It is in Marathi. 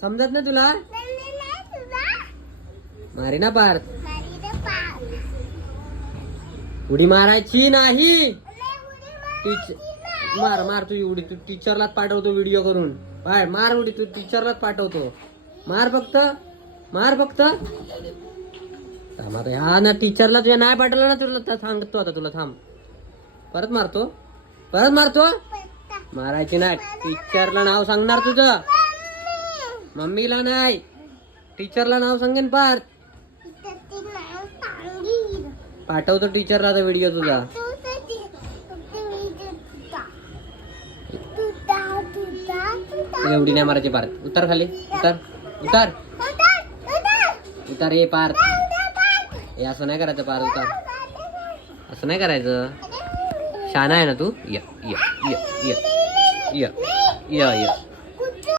समजत ना तुला? मारी ना पार्थ. उडी मारायची नाही. मार मार तुझी उडी. तू टीचरलाच पाठवतो व्हिडिओ करून. मार उडी. तू टीचरलाच पाठवतो. मार फक्त. मार फक्त. हा ना टीचरला तुझ्या नाही पाठवलं ना तुला सांगतो आता तुला. थांब. परत मारतो. परत मारतो. मारायची नाही. टीचरला नाव सांगणार तुझं. मम्मीला नाही. टीचरला नाव सांगेन. पार्थ पाठवतो टीचरला आता व्हिडिओ तुझा. एवढी नाही मारायची पार्थ. उतर खाली. उतर. उतर. उतर ये पार्थ. हे असं नाही करायचं पार्थ. उतर. असं नाही करायचं. शहाणा आहे ना तू. य य य य य य य